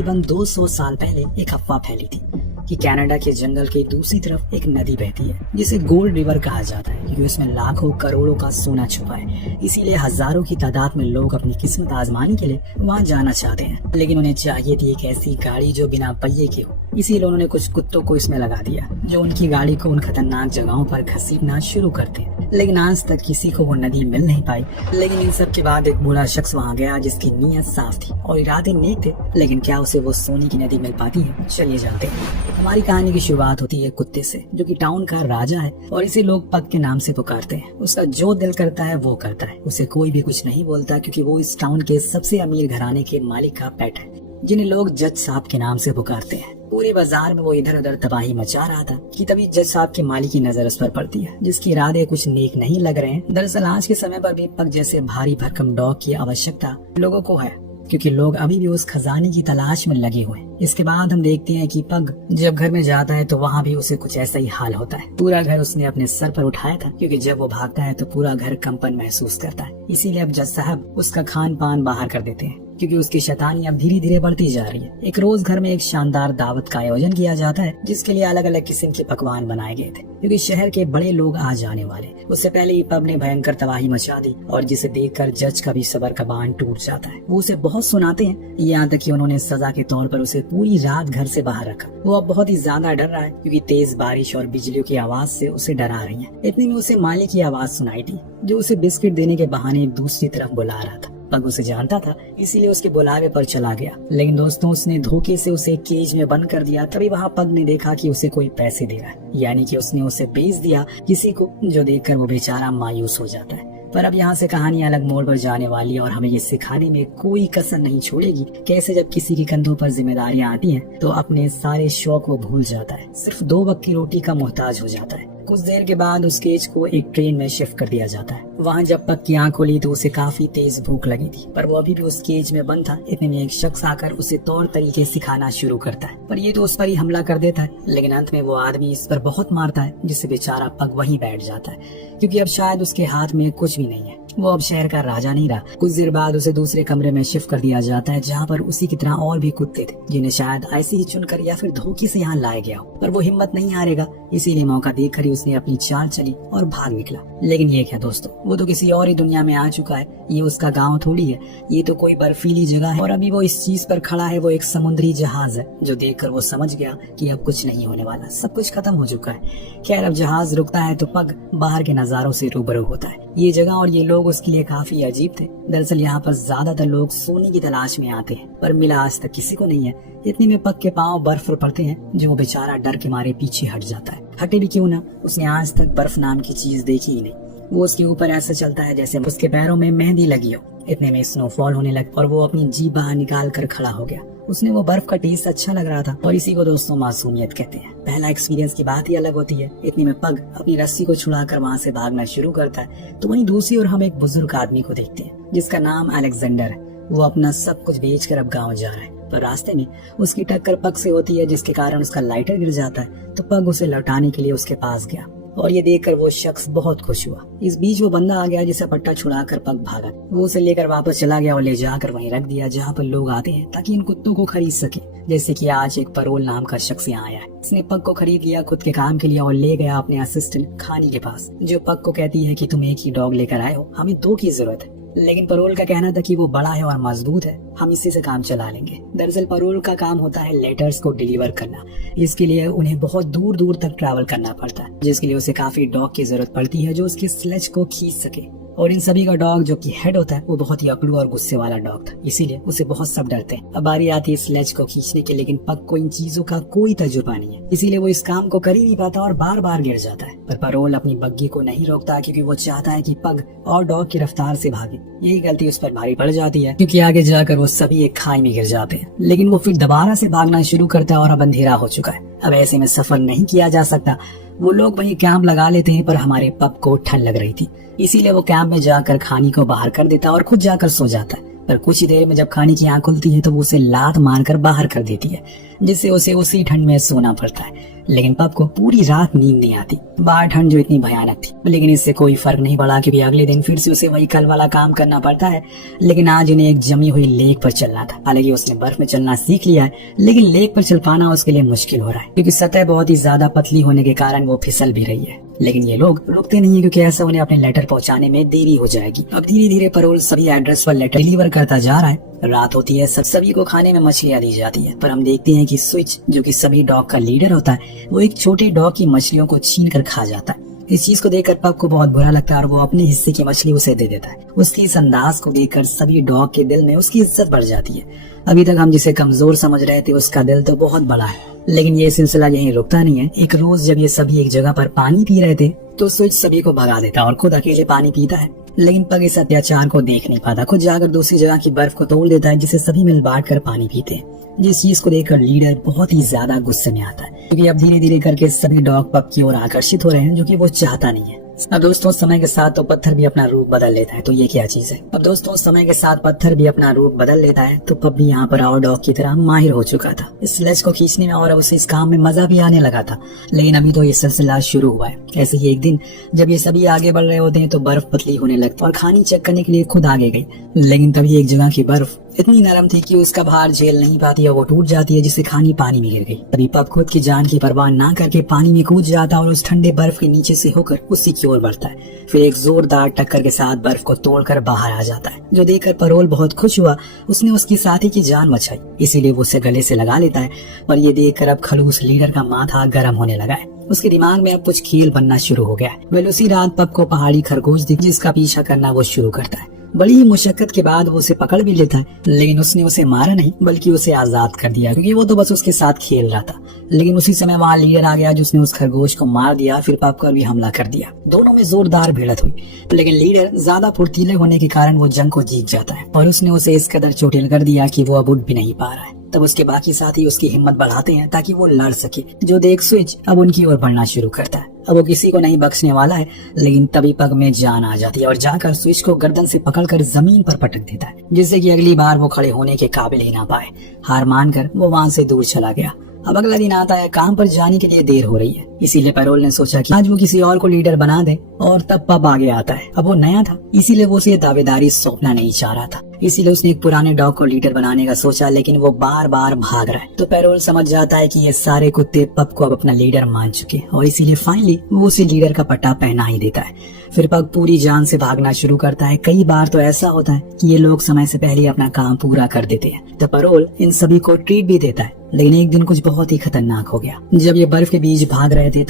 तकरीबन 200 साल पहले एक अफवाह फैली थी कि कनाडा के जंगल के दूसरी तरफ एक नदी बहती है जिसे गोल्ड रिवर कहा जाता है, क्योंकि उसमें लाखों करोड़ों का सोना छुपा है। इसीलिए हजारों की तादाद में लोग अपनी किस्मत आजमाने के लिए वहाँ जाना चाहते हैं, लेकिन उन्हें चाहिए थी एक ऐसी गाड़ी जो बिना पहिए की हो। इसीलिए उन्होंने कुछ कुत्तों को इसमें लगा दिया जो उनकी गाड़ी को उन खतरनाक जगहों पर घसीटना शुरू करते हैं। लेकिन आज तक किसी को वो नदी मिल नहीं पाई। लेकिन इन सब के बाद एक बूढ़ा शख्स वहाँ गया जिसकी नीयत साफ थी और इरादे नेक थे, लेकिन क्या उसे वो सोने की नदी मिल पाती है? चलिए जानते हैं। हमारी कहानी की शुरुआत होती है कुत्ते से, जो कि टाउन का राजा है और इसे लोग पग के नाम से पुकारते हैं। उसका जो दिल करता है वो करता है, उसे कोई भी कुछ नहीं बोलता, क्योंकि वो इस टाउन के सबसे अमीर घराने के मालिक का पेट है, जिन्हें लोग जज साहब के नाम से पुकारते हैं। पूरे बाजार में वो इधर उधर तबाही मचा रहा था कि तभी जज साहब की माली की नजर उस पर पड़ती है, जिसके इरादे कुछ नेक नहीं लग रहे हैं। दरअसल आज के समय पर भी पग जैसे भारी भरकम डॉग की आवश्यकता लोगों को है, क्योंकि लोग अभी भी उस खजाने की तलाश में लगे हुए हैं। इसके बाद हम देखते हैं कि पग जब घर में जाता है तो वहाँ भी उसे कुछ ऐसा ही हाल होता है। पूरा घर उसने अपने सर पर उठाया था, क्योंकि जब वो भागता है तो पूरा घर कंपन महसूस करता है। इसीलिए अब जज साहब उसका खान पान बाहर कर देते हैं, क्योंकि उसकी शैतानी अब धीरे धीरे बढ़ती जा रही है। एक रोज घर में एक शानदार दावत का आयोजन किया जाता है, जिसके लिए अलग अलग किस्म के पकवान बनाए गए थे, क्योंकि शहर के बड़े लोग आ जाने वाले। उससे पहले ही पब ने भयंकर तबाही मचा दी और जिसे देखकर जज का भी सबर का बांध टूट जाता है। वो उसे बहुत सुनाते हैं, यहाँ तक कि उन्होंने सजा के तौर पर उसे पूरी रात घर से बाहर रखा। वो अब बहुत ही ज्यादा डर रहा है, क्योंकि तेज बारिश और बिजलियों की आवाज से उसे डरा रही है। इतने में उसे माली की आवाज सुनाई थी, जो उसे बिस्किट देने के बहाने दूसरी तरफ बुला रहा था। पग उसे जानता था, इसीलिए उसके बुलावे पर चला गया। लेकिन दोस्तों, उसने धोखे से उसे केज में बंद कर दिया। तभी वहाँ पग ने देखा कि उसे कोई पैसे दे रहा है, यानी कि उसने उसे बेच दिया किसी को, जो देखकर वो बेचारा मायूस हो जाता है। पर अब यहाँ से कहानी अलग मोड़ पर जाने वाली है और हमें ये सिखाने में कोई कसर नहीं छोड़ेगी कैसे जब किसी के कंधों पर जिम्मेदारियां आती हैं तो अपने सारे शौक वो भूल जाता है, सिर्फ 2 वक्त की रोटी का मोहताज हो जाता है। कुछ देर के बाद उस केज को एक ट्रेन में शिफ्ट कर दिया जाता है। वहाँ जब पग की आंख खुली तो उसे काफी तेज भूख लगी थी, पर वो अभी भी उस केज में बंद था। इतने में एक शख्स आकर उसे तौर तरीके सिखाना शुरू करता है, पर ये तो उस पर ही हमला कर देता है। लेकिन अंत में वो आदमी इस पर बहुत मारता है, जिससे बेचारा पग वहीं बैठ जाता है, क्योंकि अब शायद उसके हाथ में कुछ भी नहीं है। वो अब शहर का राजा नहीं रहा। कुछ देर बाद उसे दूसरे कमरे में शिफ्ट कर दिया जाता है, जहाँ पर उसी की तरह और भी कुत्ते थे, जिन्हें शायद ऐसे ही चुनकर या फिर धोखे से यहाँ लाया गया हो। पर वो हिम्मत नहीं हारेगा, इसीलिए मौका देखकर ही उसने अपनी चाल चली और भाग निकला। लेकिन ये क्या दोस्तों, वो तो किसी और ही दुनिया में आ चुका है। ये उसका गाँव थोड़ी है, ये तो कोई बर्फीली जगह है और अभी वो इस चीज पर खड़ा है। वो एक समुद्री जहाज है, जो देखकर वो समझ गया कि अब कुछ नहीं होने वाला, सब कुछ खत्म हो चुका है। खैर, अब जहाज रुकता है तो पग बाहर के नजारों से रूबरू होता है। ये जगह और ये लोग उसके लिए काफी अजीब थे। दरअसल यहाँ पर ज्यादातर लोग सोने की तलाश में आते हैं, पर मिला आज तक किसी को नहीं है। इतने में पग के पांव बर्फ पर पड़ते हैं, जो वो बेचारा डर के मारे पीछे हट जाता है। हटे भी क्यों ना, उसने आज तक बर्फ नाम की चीज देखी ही नहीं। वो उसके ऊपर ऐसा चलता है जैसे उसके पैरों में मेहंदी लगी हो। इतने में स्नोफॉल होने लगी और वो अपनी जीभ बाहर निकाल कर खड़ा हो गया। उसने वो बर्फ का टेस्ट अच्छा लग रहा था और इसी को दोस्तों मासूमियत कहते हैं। पहला एक्सपीरियंस की बात ही अलग होती है। इतने में पग अपनी रस्सी को छुड़ाकर वहाँ से भागना शुरू करता है, तो वहीं दूसरी ओर हम एक बुजुर्ग आदमी को देखते हैं, जिसका नाम अलेक्जेंडर है। वो अपना सब कुछ बेचकर अब गाँव जा रहा है, पर रास्ते में उसकी टक्कर पग से होती है, जिसके कारण उसका लाइटर गिर जाता है। तो पग उसे लौटाने के लिए उसके पास गया और ये देखकर वो शख्स बहुत खुश हुआ। इस बीच वो बंदा आ गया जिसे पट्टा छुड़ाकर पग भागा। वो उसे लेकर वापस चला गया और ले जाकर वहीं रख दिया, जहाँ पर लोग आते हैं ताकि इन कुत्तों को खरीद सके। जैसे कि आज एक परोल नाम का शख्स यहाँ आया है। इसने पग को खरीद लिया खुद के काम के लिए और ले गया अपने असिस्टेंट खानी के पास, जो पग को कहती है कि तुम एक ही डॉग लेकर आए हो, हमें 2 की जरूरत है। लेकिन परोल का कहना था कि वो बड़ा है और मजबूत है, हम इसी से काम चला लेंगे। दरअसल परोल का काम होता है लेटर्स को डिलीवर करना। इसके लिए उन्हें बहुत दूर दूर तक ट्रैवल करना पड़ता है, जिसके लिए उसे काफी डॉग की जरूरत पड़ती है जो उसके स्लेज को खींच सके। और इन सभी का डॉग जो कि हेड होता है वो बहुत ही अकड़ू और गुस्से वाला डॉग था, इसीलिए उसे बहुत सब डरते हैं। अब बारी आती है स्लेज को खींचने के, लेकिन पग को इन चीजों का कोई तजुर्बा नहीं है, इसीलिए वो इस काम को कर ही नहीं पाता और बार बार गिर जाता है। पर परोल अपनी बग्गी को नहीं रोकता, क्योंकि वो चाहता है कि पग और डॉग की रफ्तार से भागे। यही गलती उस पर भारी पड़ जाती है, क्योंकि आगे जाकर वो सभी एक खाई में गिर जाते हैं। लेकिन वो फिर दोबारा से भागना शुरू करता है और अब अंधेरा हो चुका है। अब ऐसे में सफर नहीं किया जा सकता। वो लोग वहीं कैंप लगा लेते हैं, पर हमारे पग को ठंड लग रही थी, इसीलिए वो कैंप में जाकर खानी को बाहर कर देता और खुद जाकर सो जाता है। पर कुछ ही देर में जब खाने की आंख खुलती है तो वो उसे लात मारकर बाहर कर देती है, जिससे उसे उसी ठंड में सोना पड़ता है। लेकिन पप को पूरी रात नींद नहीं आती, बाहर ठंड जो इतनी भयानक थी। लेकिन इससे कोई फर्क नहीं पड़ा क्योंकि अगले दिन फिर से उसे वही कल वाला काम करना पड़ता है। लेकिन आज उन्हें एक जमी हुई लेक पर चलना था। हालांकि उसने बर्फ में चलना सीख लिया है, लेकिन लेक पर चल पाना उसके लिए मुश्किल हो रहा है क्योंकि सतह बहुत ही ज्यादा पतली होने के कारण वो फिसल भी रही है। लेकिन ये लोग रुकते नहीं है क्योंकि ऐसा उन्हें अपने लेटर पहुंचाने में देरी हो जाएगी। अब धीरे धीरे परोल सभी एड्रेस पर लेटर डिलीवर करता जा रहा है। रात होती है, सभी को खाने में मछलियां दी जाती है, पर हम देखते हैं कि स्विच जो कि सभी डॉग का लीडर होता है, वो एक छोटे डॉग की मछलियों को छीन कर खा जाता है। इस चीज को देखकर पप को बहुत बुरा लगता है और वो अपने हिस्से की मछली उसे दे देता है। उसकी इस अंदाज को देखकर सभी डॉग के दिल में उसकी इज्जत बढ़ जाती है। अभी तक हम जिसे कमजोर समझ रहे थे उसका दिल तो बहुत बड़ा है। लेकिन ये सिलसिला यहीं रुकता नहीं है। एक रोज जब ये सभी एक जगह पर पानी पी रहे थे तो स्विच सभी को भगा देता और खुद अकेले पानी पीता है। लेकिन पग इस अत्याचार को देख नहीं पाता, खुद जाकर दूसरी जगह की बर्फ को तोड़ देता है, जिसे सभी मिल बांट कर पानी पीते हैं। जिस चीज को देखकर लीडर बहुत ही ज्यादा गुस्से में आता है क्योंकि अब धीरे धीरे करके सभी डॉग पप की ओर आकर्षित हो रहे हैं, जो कि वो चाहता नहीं है। अब दोस्तों समय के साथ तो पत्थर भी अपना रूप बदल लेता है, तो ये क्या चीज है। अब दोस्तों समय के साथ पत्थर भी अपना रूप बदल लेता है, तो पप भी यहाँ पर और डॉग की तरह माहिर हो चुका था इस स्लेज को खींचने में और उसे इस काम में मजा भी आने लगा था। लेकिन अभी तो ये सिलसिला शुरू हुआ है। ऐसे ही एक दिन जब ये सभी आगे बढ़ रहे होते हैं तो बर्फ पतली होने लगती और खानी चेक करने के लिए खुद आगे गई। लेकिन तभी एक जगह की बर्फ इतनी नरम थी कि उसका भार झेल नहीं पाती और वो टूट जाती है, जिससे खानी पानी में गिर गई। तभी पप खुद की जान की परवाह ना करके पानी में कूद जाता और उस ठंडे बर्फ के नीचे से होकर उसी की ओर बढ़ता है। फिर एक जोरदार टक्कर के साथ बर्फ को तोड़कर बाहर आ जाता है, जो देखकर परोल बहुत खुश हुआ। उसने उसकी साथी की जान बचाई, इसीलिए वो उसे गले से लगा लेता है। पर ये देखकर अब खलूस लीडर का माथा गर्म होने लगा है। उसके दिमाग में अब कुछ खेल बनना शुरू हो गया है। वह उसी रात पप को पहाड़ी खरगोश दिख, जिसका पीछा करना वो शुरू करता है। बड़ी ही मुशक्कत के बाद वो उसे पकड़ भी लेता है, लेकिन उसने उसे मारा नहीं बल्कि उसे आजाद कर दिया क्योंकि वो तो बस उसके साथ खेल रहा था। लेकिन उसी समय वहाँ लीडर आ गया, जिसने उस खरगोश को मार दिया, फिर पप पर भी हमला कर दिया। दोनों में जोरदार भिड़त हुई, लेकिन लीडर ज्यादा फुर्तीले होने के कारण वो जंग को जीत जाता है और उसने उसे इस कदर चोटिल कर दिया कि वो अब उठ भी नहीं पा रहा है। तब उसके बाकी साथी उसकी हिम्मत बढ़ाते हैं ताकि वो लड़ सके, जो देख स्विच अब उनकी ओर बढ़ना शुरू करता है। अब वो किसी को नहीं बख्शने वाला है। लेकिन तभी पग में जान आ जाती है और जाकर स्विच को गर्दन से पकड़कर जमीन पर पटक देता है, जिससे कि अगली बार वो खड़े होने के काबिल ही ना पाए। हार मानकर वो वहाँ से दूर चला गया। अब अगला दिन आता है, काम पर जाने के लिए देर हो रही है, इसीलिए पैरोल ने सोचा कि आज वो किसी और को लीडर बना दे। और तब पब आगे आता है। अब वो नया था, इसीलिए वो उसे दावेदारी सौंपना नहीं चाह रहा था, इसीलिए उसने एक पुराने डॉग को लीडर बनाने का सोचा, लेकिन वो बार बार भाग रहा है। तो पैरोल समझ जाता है कि ये सारे कुत्ते पब को अब अपना लीडर मान चुके और इसीलिए फाइनली वो उसे लीडर का पट्टा पहना ही देता है। फिर पग पूरी जान से भागना शुरू करता है। कई बार तो ऐसा होता है कि ये लोग समय से पहले अपना काम पूरा कर देते हैं, तो पैरोल इन सभी को ट्रीट भी देता है। लेकिन एक दिन कुछ बहुत ही खतरनाक हो गया। जब ये बर्फ के बीच भाग रहे थे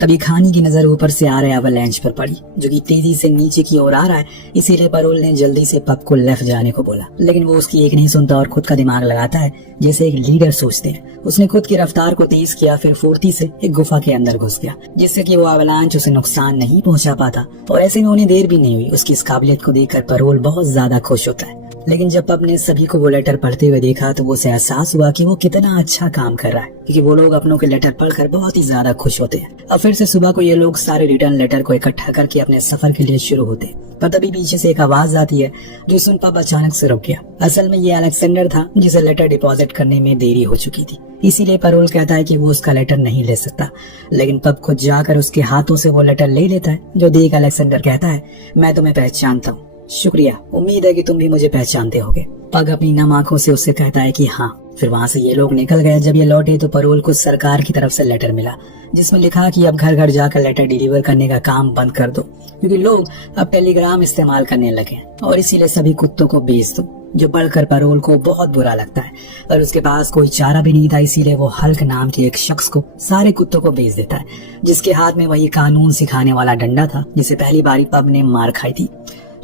तभी खानी की नजर ऊपर से आ रहे अवलैंच पर पड़ी, जो कि तेजी से नीचे की ओर आ रहा है। इसीलिए पैरोल ने जल्दी से पप को लेफ्ट जाने को बोला, लेकिन वो उसकी एक नहीं सुनता और खुद का दिमाग लगाता है जैसे एक लीडर सोचते हैं। उसने खुद की रफ्तार को तेज किया, फिर फुर्ती से एक गुफा के अंदर घुस गया, जिससे कि वो अवलांच उसे नुकसान नहीं पहुंचा पाता। और ऐसे में उन्हें देर भी नहीं हुई। उसकी इस काबिलियत को देखकर पैरोल बहुत ज्यादा खुश होता है। लेकिन जब पब ने सभी को वो लेटर पढ़ते हुए देखा तो वो उसे एहसास हुआ कि वो कितना अच्छा काम कर रहा है, क्योंकि वो लोग अपनों के लेटर पढ़कर बहुत ही ज्यादा खुश होते हैं। अब फिर से सुबह को ये लोग सारे रिटर्न लेटर को इकट्ठा करके अपने सफर के लिए शुरू होते हैं। पर तभी पीछे से एक आवाज आती है जो सुन पब अचानक से रुक गया। असल में ये अलेक्जेंडर था, जिसे लेटर डिपॉजिट करने में देरी हो चुकी थी। इसीलिए पैरोल कहता है कि वो उसका लेटर नहीं ले सकता, लेकिन पब खुद जाकर उसके हाथों से वो लेटर ले लेता है, जो देख अलेक्जेंडर कहता है, मैं तुम्हें पहचानता हूँ, शुक्रिया, उम्मीद है कि तुम भी मुझे पहचानते होगे। पग अपनी नम आंखों से उससे कहता है कि हाँ। फिर वहाँ से ये लोग निकल गए। जब ये लौटे तो पैरोल को सरकार की तरफ से लेटर मिला, जिसमें लिखा कि अब घर घर जाकर लेटर डिलीवर करने का काम बंद कर दो, क्योंकि लोग अब टेलीग्राम इस्तेमाल करने लगे और इसीलिए सभी कुत्तों को बेच दो, जो बढ़कर पैरोल को बहुत बुरा लगता है। पर उसके पास कोई चारा भी नहीं था, इसीलिए वो हल्क नाम के एक शख्स को सारे कुत्तों को बेच देता है, जिसके हाथ में वही कानून सिखाने वाला डंडा था जिसे पहली बारी पब ने मार खाई थी।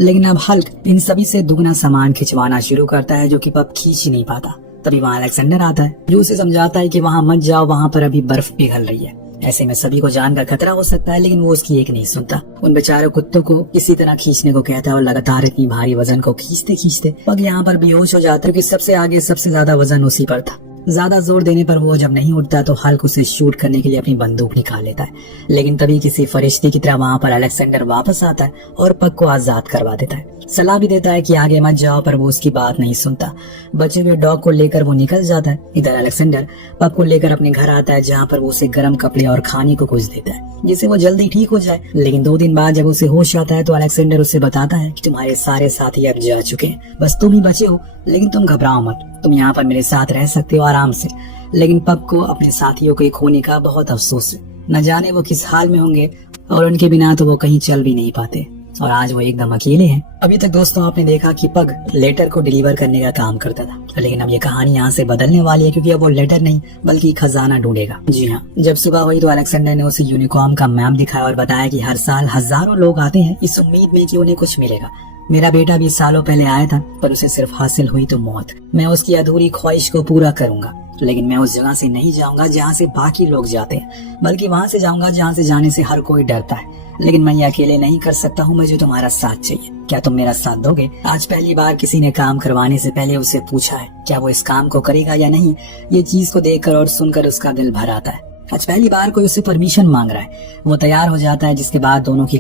लेकिन अब हल्क इन सभी से दुगना सामान खिंचवाना शुरू करता है, जो कि पब खींच ही नहीं पाता। तभी वहाँ अलेक्जेंडर आता है, जो उसे समझाता है कि वहाँ मत जाओ, वहाँ पर अभी बर्फ पिघल रही है। ऐसे में सभी को जान का खतरा हो सकता है, लेकिन वो उसकी एक नहीं सुनता। उन बेचारे कुत्तों को किसी तरह खींचने को कहता है और लगातार इतनी भारी वजन को खींचते खींचते पग यहाँ पर बेहोश हो जाता है, क्योंकि सबसे आगे सबसे ज्यादा वजन उसी पर था। ज्यादा जोर देने पर वो जब नहीं उठता तो हल्क उसे शूट करने के लिए अपनी बंदूक निकाल लेता है। लेकिन तभी किसी फरिश्ते की तरह वहाँ पर अलेक्जेंडर वापस आता है और पग को आजाद करवा देता है। सलाह भी देता है कि आगे मत जाओ, पर वो उसकी बात नहीं सुनता। बचे हुए डॉग को लेकर वो निकल जाता है। इधर अलेक्जेंडर पग को लेकर अपने घर आता है, जहाँ पर वो उसे गर्म कपड़े और खाने को कुछ देता है जिससे वो जल्दी ठीक हो जाए। लेकिन 2 दिन बाद जब उसे होश आता है तो अलेक्जेंडर उसे बताता है कि तुम्हारे सारे साथी अब जा चुके हैं, बस तुम ही बचे हो। लेकिन तुम घबराओ मत, तुम यहाँ पर मेरे साथ रह सकते हो आराम से। लेकिन पग को अपने साथियों को खोने का बहुत अफसोस है। न जाने वो किस हाल में होंगे और उनके बिना तो वो कहीं चल भी नहीं पाते और आज वो एकदम अकेले हैं। अभी तक दोस्तों आपने देखा कि पग लेटर को डिलीवर करने का काम करता था, लेकिन अब ये कहानी यहाँ से बदलने वाली है, क्योंकि अब वो लेटर नहीं बल्कि खजाना ढूंढेगा। जी हाँ, जब सुबह हुई तो अलेक्जेंडर ने उसे यूनिकॉर्न का मैप दिखाया और बताया कि हर साल हजारों लोग आते हैं इस उम्मीद में कि उन्हें कुछ मिलेगा। मेरा बेटा 20 सालों पहले आया था, पर उसे सिर्फ हासिल हुई तो मौत। मैं उसकी अधूरी ख्वाहिश को पूरा करूंगा, लेकिन मैं उस जगह से नहीं जाऊंगा जहाँ से बाकी लोग जाते हैं, बल्कि वहाँ से जाऊंगा जहाँ से जाने से हर कोई डरता है। लेकिन मैं ये अकेले नहीं कर सकता हूँ, मुझे तुम्हारा साथ चाहिए। क्या तुम मेरा साथ दोगे? आज पहली बार किसी ने काम करवाने से पहले उसे पूछा है क्या वो इस काम को करेगा या नहीं। ये चीज को देखकर और सुनकर उसका दिल भर आता है। आज पहली बार कोई उससे परमिशन मांग रहा है। वो तैयार हो जाता है, जिसके बाद दोनों ही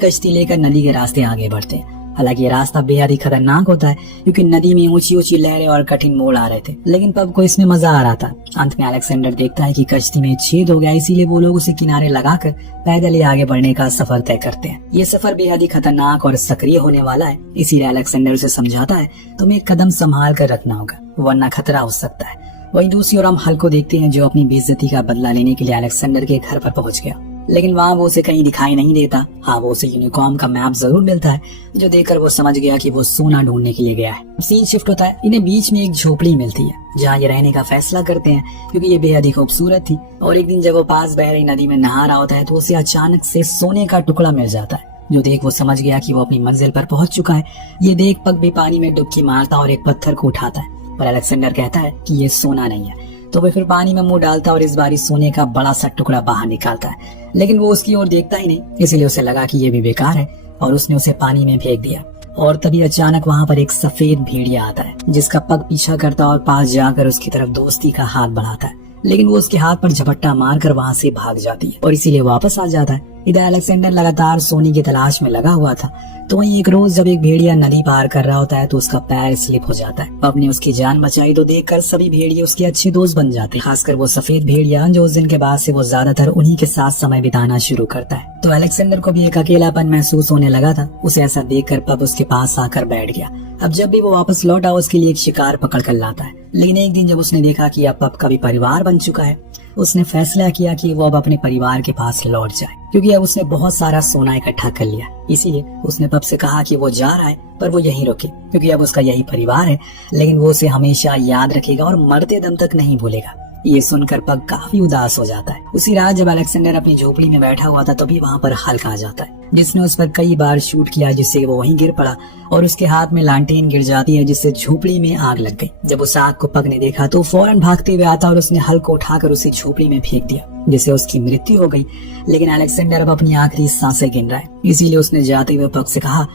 कश्ती लेकर नदी के रास्ते आगे बढ़ते हैं। हालांकि ये रास्ता बेहद ही खतरनाक होता है, क्योंकि नदी में ऊंची ऊंची लहरें और कठिन मोड़ आ रहे थे, लेकिन पब को इसमें मजा आ रहा था। अंत में अलेक्जेंडर देखता है कि कश्ती में छेद हो गया, इसीलिए वो लोग उसे किनारे लगाकर पैदल ही आगे बढ़ने का सफर तय करते हैं। ये सफर बेहद ही खतरनाक और सक्रिय होने वाला है, इसीलिए अलेक्जेंडर उसे समझाता है तुम्हें एक कदम संभाल कर रखना होगा, वरना खतरा हो सकता है। वहीं दूसरी ओर हम हल्क को देखते हैं, जो अपनी बेइज्जती का बदला लेने के लिए अलेक्जेंडर के घर पर पहुंच गया, लेकिन वहाँ वो उसे कहीं दिखाई नहीं देता। हाँ, वो उसे यूनिकॉर्न का मैप जरूर मिलता है, जो देखकर वो समझ गया कि वो सोना ढूंढने के लिए गया है। सीन शिफ्ट होता है, इन्हें बीच में एक झोपड़ी मिलती है जहाँ ये रहने का फैसला करते हैं, क्योंकि ये बेहद ही खूबसूरत थी। और एक दिन जब वो पास बह रही नदी में नहा रहा होता है तो उसे अचानक से सोने का टुकड़ा मिल जाता है, जो देख वो समझ गया कि वो अपनी मंजिल पर पहुंच चुका है। ये देख पग भी पानी में डुबकी मारता और एक पत्थर को उठाता है, पर अलेक्जेंडर कहता है कि ये सोना नहीं है, तो वह फिर पानी में मुंह डालता और इस बार सोने का बड़ा सा टुकड़ा बाहर निकालता है। लेकिन वो उसकी ओर देखता ही नहीं, इसलिए उसे लगा कि ये भी बेकार है और उसने उसे पानी में फेंक दिया। और तभी अचानक वहाँ पर एक सफेद भेड़िया आता है, जिसका पग पीछा करता और पास जाकर उसकी तरफ दोस्ती का हाथ बढ़ाता है, लेकिन वो उसके हाथ पर झपट्टा मारकर वहाँ से भाग जाती है और इसीलिए वापस आ जाता है। इधर अलेक्जेंडर लगातार सोने की तलाश में लगा हुआ था, तो वहीं एक रोज जब एक भेड़िया नदी पार कर रहा होता है तो उसका पैर स्लिप हो जाता है। पब ने उसकी जान बचाई तो देखकर सभी भेड़िए उसके अच्छे दोस्त बन जाते हैं, खासकर वो सफेद भेड़िया, जो उस दिन के बाद से वो ज्यादातर उन्हीं के साथ समय बिताना शुरू करता है। तो अलेक्जेंडर को भी एक अकेलापन महसूस होने लगा था। उसे ऐसा देखकर पब उसके पास आकर बैठ गया। अब जब भी वो वापस लौटा उसके लिए एक शिकार पकड़ कर लाता है, लेकिन एक दिन जब उसने देखा कि अब पब का भी परिवार बन चुका है, उसने फैसला किया कि वो अब अपने परिवार के पास लौट जाए, क्योंकि अब उसने बहुत सारा सोना इकट्ठा कर लिया। इसीलिए उसने पब से कहा कि वो जा रहा है, पर वो यहीं रुके, क्योंकि अब उसका यही परिवार है, लेकिन वो उसे हमेशा याद रखेगा और मरते दम तक नहीं भूलेगा। ये सुनकर पग काफी उदास हो जाता है। उसी रात जब अलेक्जेंडर अपनी झोपड़ी में बैठा हुआ था, तभी वहाँ पर हल्क आ जाता है, जिसने उस पर कई बार शूट किया, जिससे वो वहीं गिर पड़ा और उसके हाथ में लालटेन गिर जाती है, जिससे झोपड़ी में आग लग गई। जब उस आग को पग ने देखा तो फौरन भागते हुए आता और उसने हल्क को उठाकर उसी झोपड़ी में फेंक दिया, जिससे उसकी मृत्यु हो गई। लेकिन अलेक्जेंडर अब अपनी आखिरी सांसें गिन रहा है, इसीलिए उसने जाते हुए पग से कहा,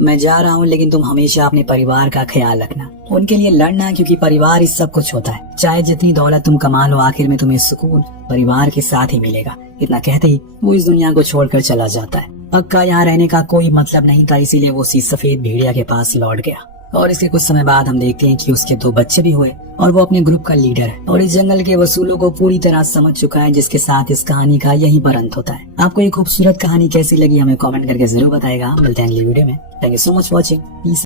मैं जा रहा हूँ, लेकिन तुम हमेशा अपने परिवार का ख्याल रखना, उनके लिए लड़ना, क्योंकि परिवार ही सब कुछ होता है। चाहे जितनी दौलत तुम कमा लो, आखिर में तुम्हें सुकून परिवार के साथ ही मिलेगा। इतना कहते ही वो इस दुनिया को छोड़कर चला जाता है। पग का यहाँ रहने का कोई मतलब नहीं था, इसीलिए वो उसी सफेद भेड़िया के पास लौट गया। और इसके कुछ समय बाद हम देखते हैं कि उसके 2 बच्चे भी हुए और वो अपने ग्रुप का लीडर है और इस जंगल के वसूलों को पूरी तरह समझ चुका है, जिसके साथ इस कहानी का यही पर अंत होता है। आपको ये खूबसूरत कहानी कैसी लगी हमें कमेंट करके जरूर बताएगा। मिलते हैं अगली वीडियो में। Thank you so much watching.